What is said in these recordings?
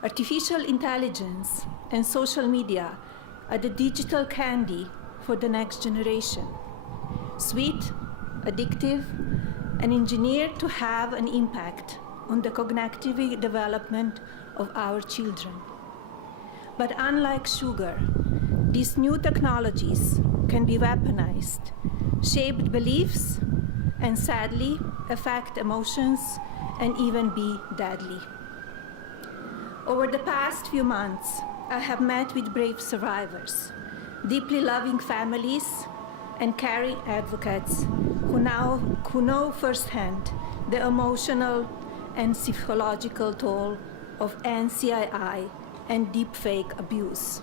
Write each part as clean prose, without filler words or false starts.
Artificial intelligence and social media are the digital candy for the next generation. Sweet, addictive, and engineered to have an impact on the cognitive development of our children. But unlike sugar, these new technologies can be weaponized, shape beliefs, and sadly affect emotions and even be deadly. Over the past few months, I have met with brave survivors, deeply loving families, and caring advocates who know firsthand the emotional and psychological toll of NCII and deepfake abuse.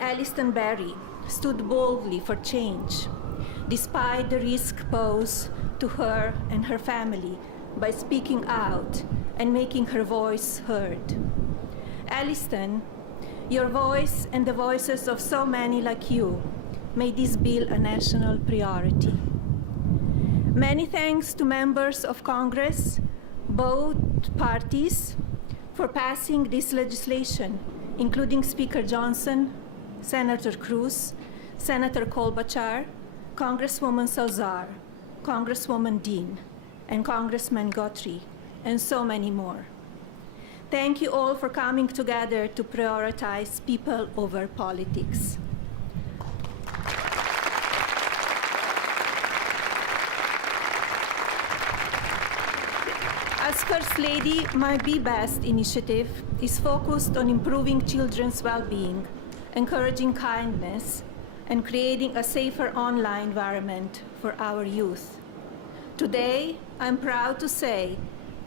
Alliston Berry stood boldly for change, despite the risk posed to her and her family by speaking out and making her voice heard. Alliston, your voice and the voices of so many like you made this bill a national priority. Many thanks to members of Congress, both parties, for passing this legislation, including Speaker Johnson, Senator Cruz, Senator Klobuchar, Congresswoman Salazar, Congresswoman Dean, and Congressman Guthrie, and so many more. Thank you all for coming together to prioritize people over politics. As First Lady, my Be Best initiative is focused on improving children's well-being, encouraging kindness, and creating a safer online environment for our youth. Today, I'm proud to say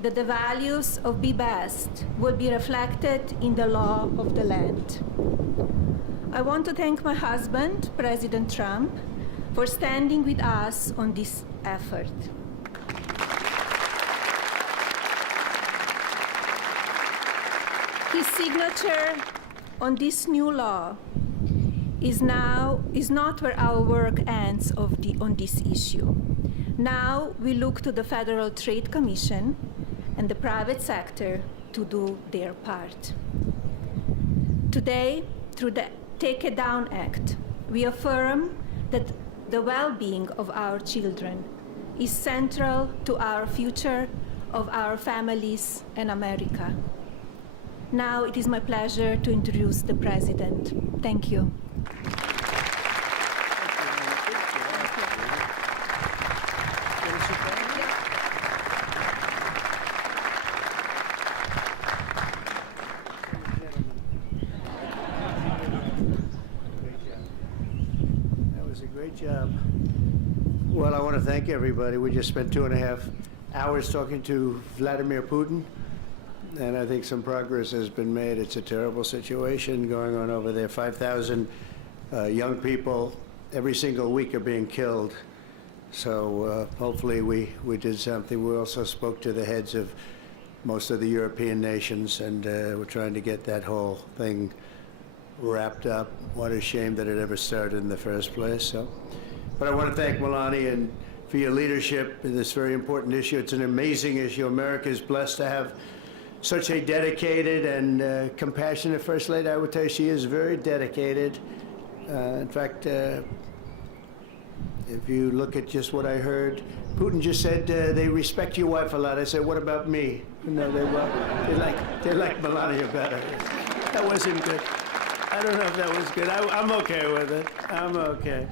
that the values of Be Best will be reflected in the law of the land. I want to thank my husband, President Trump, for standing with us on this effort. His signature on this new law is not where our work ends on this issue. Now we look to the Federal Trade Commission and the private sector to do their part. Today, through the Take It Down Act, we affirm that the well-being of our children is central to our future of our families and America. Now it is my pleasure to introduce the President. Thank you. Great job. Well, I want to thank everybody. We just spent 2.5 hours talking to Vladimir Putin, and I think some progress has been made. It's a terrible situation going on over there. 5,000 young people every single week are being killed. So hopefully we did something. We also spoke to the heads of most of the European nations, and we're trying to get that whole thing wrapped up. What a shame that it ever started in the first place. So, but I want to thank Melania and for your leadership in this very important issue. It's an amazing issue. America is blessed to have such a dedicated and compassionate First Lady. I would tell you she is very dedicated. In fact, if you look at just what I heard, Putin just said they respect your wife a lot. I said, what about me? No, they like Melania better. That wasn't good. I don't know if that was good. I'm okay with it. I'm okay.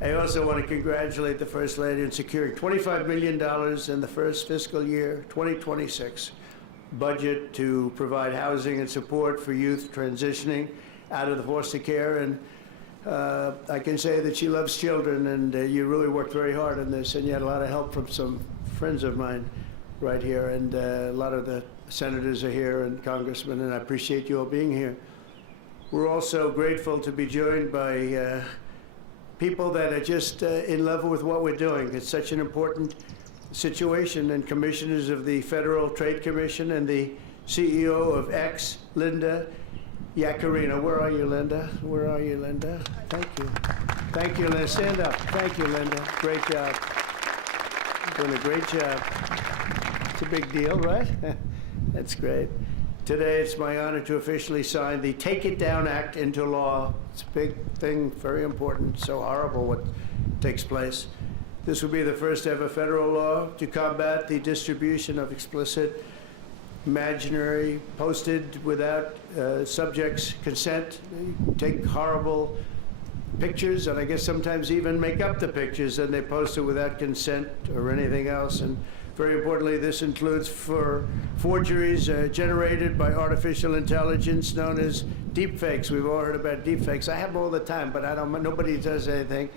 I also want to congratulate the First Lady in securing $25 million in the first fiscal year, 2026, budget to provide housing and support for youth transitioning out of the foster care. And I can say that she loves children, and you really worked very hard on this, and you had a lot of help from some friends of mine right here, and a lot of the senators are here and congressmen, and I appreciate you all being here. We're also grateful to be joined by people that are just in love with what we're doing. It's such an important situation, and commissioners of the Federal Trade Commission and the CEO of X, Linda Yaccarino. Where are you, Linda? Where are you, Linda? Thank you. Thank you, Linda. Stand up. Thank you, Linda. Great job. Doing a great job. It's a big deal, right? That's great. Today, it's my honor to officially sign the Take It Down Act into law. It's a big thing, very important, so horrible what takes place. This will be the first ever federal law to combat the distribution of explicit, imaginary, posted without subjects' consent. They take horrible pictures, and I guess sometimes even make up the pictures, and they post it without consent or anything else. And very importantly, this includes for forgeries generated by artificial intelligence known as deepfakes. We've all heard about deepfakes. I have them all the time, but nobody does anything.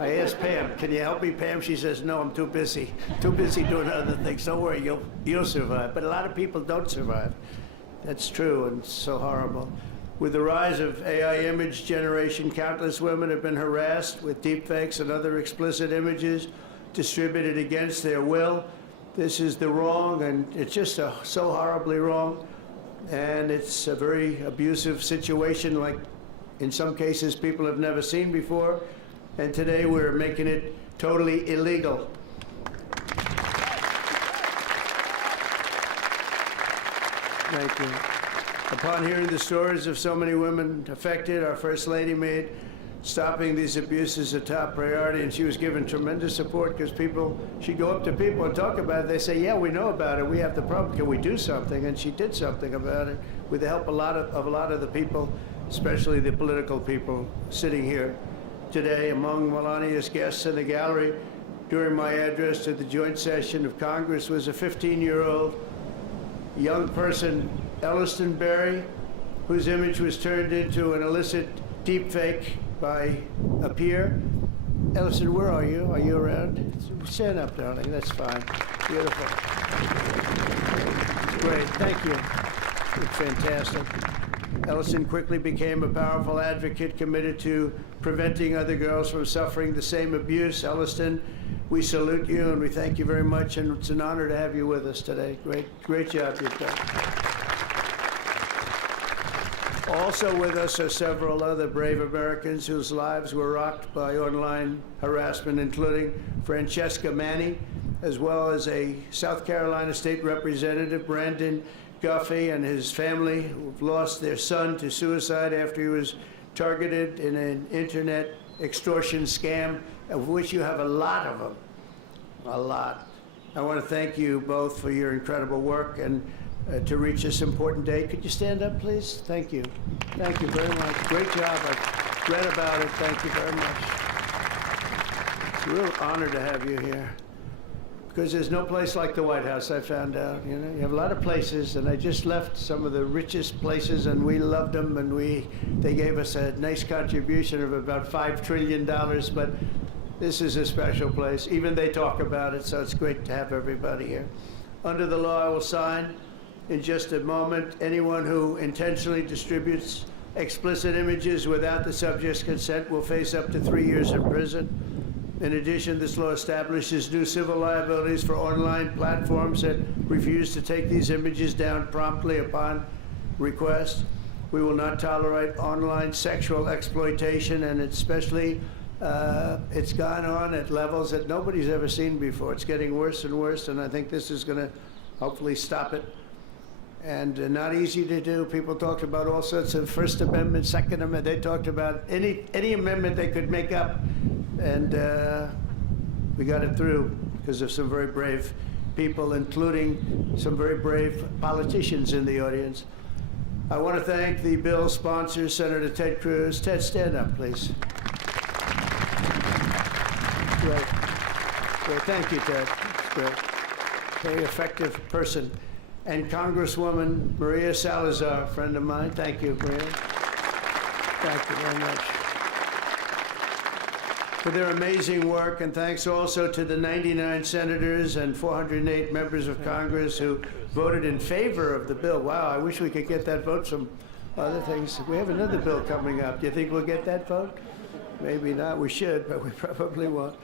I asked Pam, can you help me, Pam? She says, no, I'm too busy. Too busy doing other things. Don't worry, you'll survive. But a lot of people don't survive. That's true, and it's so horrible. With the rise of AI image generation, countless women have been harassed with deepfakes and other explicit images distributed against their will. This is the wrong, and it's just so horribly wrong. And it's a very abusive situation, like in some cases people have never seen before. And today we're making it totally illegal. Thank you. Upon hearing the stories of so many women affected, our First Lady made stopping these abuses a top priority, and she was given tremendous support because she'd go up to people and talk about it. They say, yeah, we know about it. We have the problem. Can we do something? And she did something about it with the help of a lot of the people, especially the political people sitting here today. Among Melania's guests in the gallery during my address to the joint session of Congress was a 15-year-old young person, Elliston Berry, whose image was turned into an illicit deepfake by a peer. Elliston, where are you? Are you around? Stand up, darling. That's fine. Beautiful. Great. Thank you. It's fantastic. Elliston quickly became a powerful advocate committed to preventing other girls from suffering the same abuse. Elliston, we salute you and we thank you very much, and it's an honor to have you with us today. Great job you've done. Also with us are several other brave Americans whose lives were rocked by online harassment, including Francesca Manny, as well as a South Carolina State Representative, Brandon Guffey, and his family, who've lost their son to suicide after he was targeted in an internet extortion scam, of which you have a lot of them. A lot. I want to thank you both for your incredible work and to reach this important day. Could you stand up, please? Thank you. Thank you very much. Great job. I've read about it. Thank you very much. It's a real honor to have you here, because there's no place like the White House, I found out. You know, you have a lot of places, and I just left some of the richest places, and we loved them, and they gave us a nice contribution of about $5 trillion, but this is a special place. Even they talk about it, so it's great to have everybody here. Under the law, I will sign in just a moment. Anyone who intentionally distributes explicit images without the subject's consent will face up to 3 years in prison. In addition, this law establishes new civil liabilities for online platforms that refuse to take these images down promptly upon request. We will not tolerate online sexual exploitation, and especially it's gone on at levels that nobody's ever seen before. It's getting worse and worse, and I think this is going to hopefully stop it. And not easy to do. People talked about all sorts of First Amendment, Second Amendment. They talked about any amendment they could make up, and we got it through because of some very brave people, including some very brave politicians in the audience. I want to thank the bill's sponsor, Senator Ted Cruz. Ted, stand up, please. Great. Great. Thank you, Ted. Great. Very effective person. And Congresswoman Maria Salazar, a friend of mine. Thank you, Maria. Thank you very much for their amazing work. And thanks also to the 99 senators and 408 members of Congress who voted in favor of the bill. Wow, I wish we could get that vote from other things. We have another bill coming up. Do you think we'll get that vote? Maybe not. We should, but we probably won't.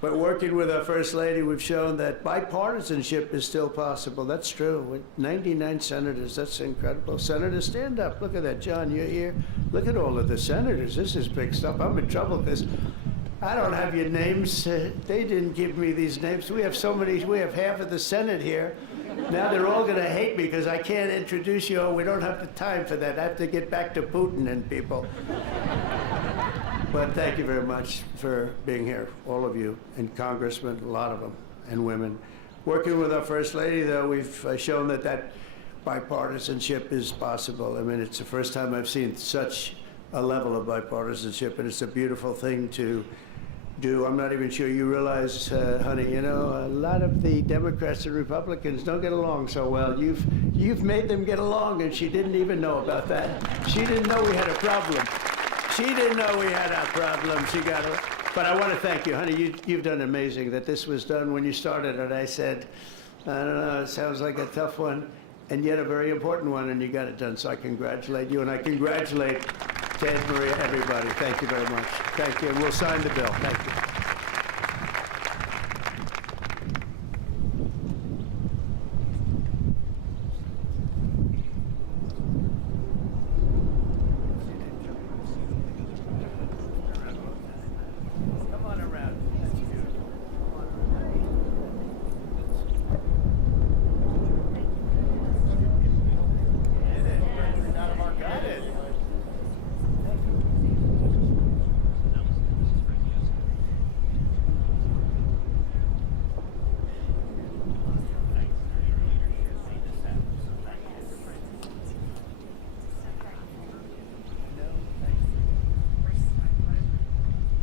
But working with our First Lady, we've shown that bipartisanship is still possible. That's true. With 99 senators, that's incredible. Senators, stand up. Look at that. John, you're here. Look at all of the senators. This is big stuff. I'm in trouble because I don't have your names. They didn't give me these names. We have so many. We have half of the Senate here. Now they're all going to hate me because I can't introduce you. Oh, we don't have the time for that. I have to get back to Putin and people. But thank you very much for being here, all of you, and congressmen, a lot of them, and women. Working with our First Lady, though, we've shown that bipartisanship is possible. I mean, it's the first time I've seen such a level of bipartisanship, and it's a beautiful thing to do. I'm not even sure you realize, honey, you know, a lot of the Democrats and Republicans don't get along so well. You've made them get along, and she didn't even know about that. She didn't know we had a problem. She didn't know we had a problem. She got it. But I want to thank you, honey. You've done amazing. That this was done when you started it. I said, I don't know, it sounds like a tough one, and yet a very important one, and you got it done. So I congratulate you, and I congratulate Ted, Maria, everybody. Thank you very much. Thank you. And we'll sign the bill. Thank you. Come on around. That's beautiful. Come on around. Got it.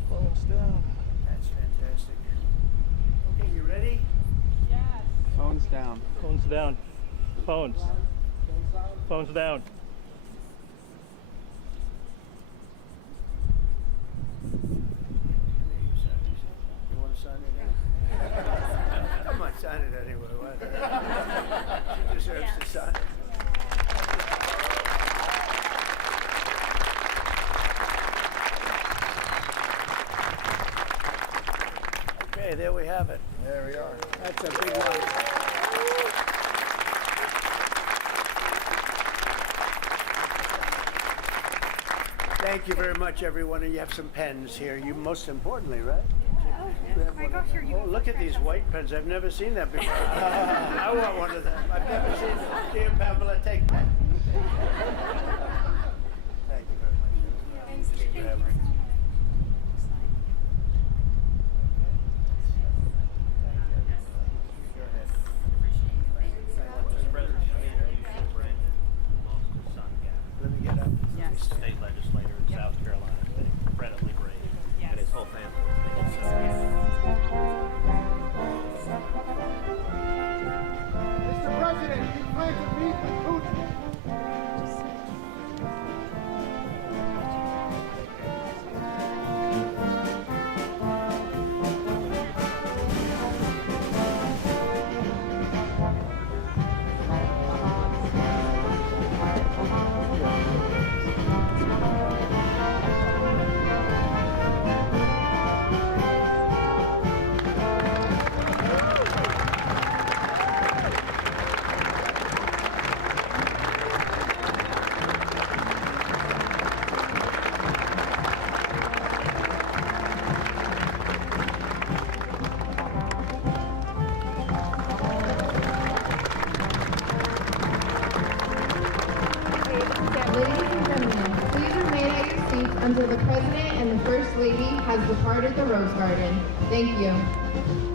Phones down. That's fantastic. Okay, you ready? Phones down. Phones down. Phones. Phones down. You want to sign it? Come on, sign it anyway. She deserves to sign it. Okay, there we have it. There we are. That's a big one. Thank you very much, everyone. And you have some pens here. You most importantly, right? Oh, look at these white pens. I've never seen that before. I want one of them. I've never seen them. Dear Pamela, take that. Thank you very much. Thank you very much. Go ahead. Let me get up. Yes. State legislator in South Carolina, incredibly brave, and his whole family. Mr. President, you plan to meet with Putin. Ladies and gentlemen, please remain at your seats until the President and the First Lady has departed the Rose Garden. Thank you.